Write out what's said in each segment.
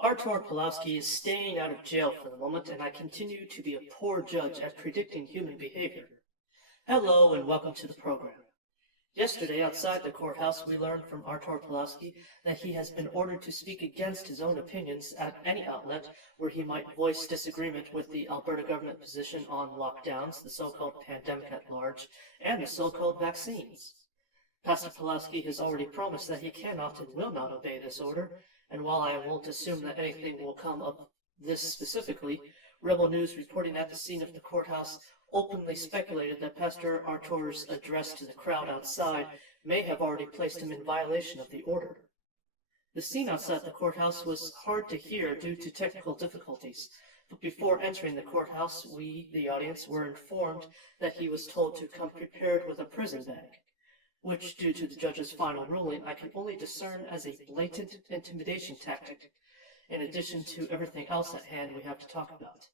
Artur Pawlowski is staying out of jail for the moment, and I continue to be a poor judge at predicting human behavior. Hello, and welcome to the program. Yesterday, outside the courthouse, we learned from Artur Pawlowski that he has been ordered to speak against his own opinions at any outlet where he might voice disagreement with the Alberta government position on lockdowns, the so-called pandemic at large, and the so-called vaccines. Pastor Pawlowski has already promised that he cannot and will not obey this order, and while I won't assume that anything will come of this specifically, Rebel News reporting at the scene of the courthouse openly speculated that Pastor Artur's address to the crowd outside may have already placed him in violation of the order. The scene outside the courthouse was hard to hear due to technical difficulties, but before entering the courthouse, we, the audience, were informed that he was told to come prepared with a prison bag, which, due to the judge's final ruling, I can only discern as a blatant intimidation tactic, in addition to everything else at hand we have to talk about.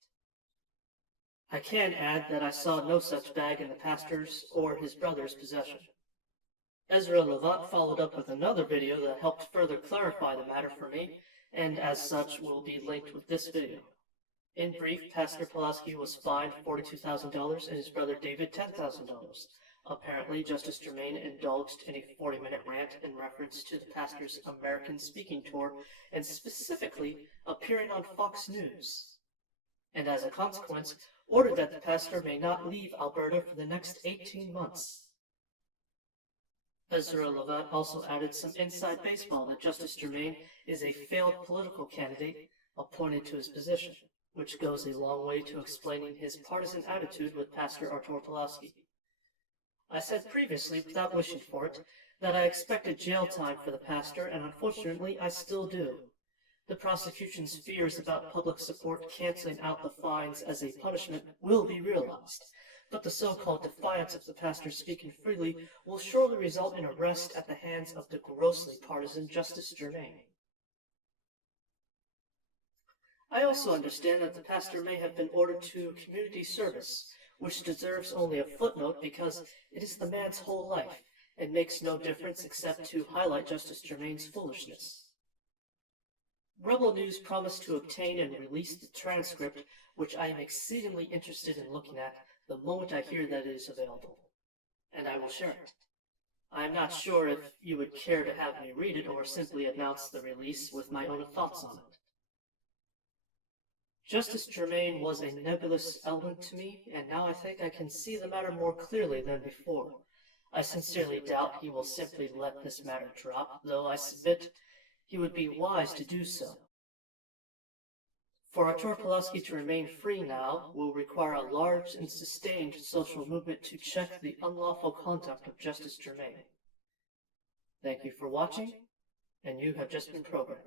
I can add that I saw no such bag in the pastor's or his brother's possession. Ezra Levant followed up with another video that helped further clarify the matter for me, and as such will be linked with this video. In brief, Pastor Pawlowski was fined $42,000 and his brother David $10,000. Apparently, Justice Germain indulged in a 40-minute rant in reference to the pastor's American speaking tour and specifically appearing on Fox News, and as a consequence, ordered that the pastor may not leave Alberta for the next 18 months. Ezra Levant also added some inside baseball that Justice Germain is a failed political candidate appointed to his position, which goes a long way to explaining his partisan attitude with Pastor Artur Pawlowski. I said previously, without wishing for it, that I expected jail time for the pastor, and unfortunately I still do. The prosecution's fears about public support canceling out the fines as a punishment will be realized, but the so-called defiance of the pastor speaking freely will surely result in arrest at the hands of the grossly partisan Justice Germain. I also understand that the pastor may have been ordered to community service, which deserves only a footnote because it is the man's whole life and makes no difference except to highlight Justice Germain's foolishness. Rebel News promised to obtain and release the transcript, which I am exceedingly interested in looking at the moment I hear that it is available, and I will share it. I am not sure if you would care to have me read it or simply announce the release with my own thoughts on it. Justice Germain was a nebulous element to me, and now I think I can see the matter more clearly than before. I sincerely doubt he will simply let this matter drop, though I submit he would be wise to do so. For Artur Pawlowski to remain free now will require a large and sustained social movement to check the unlawful conduct of Justice Germain. Thank you for watching, and you have just been programmed.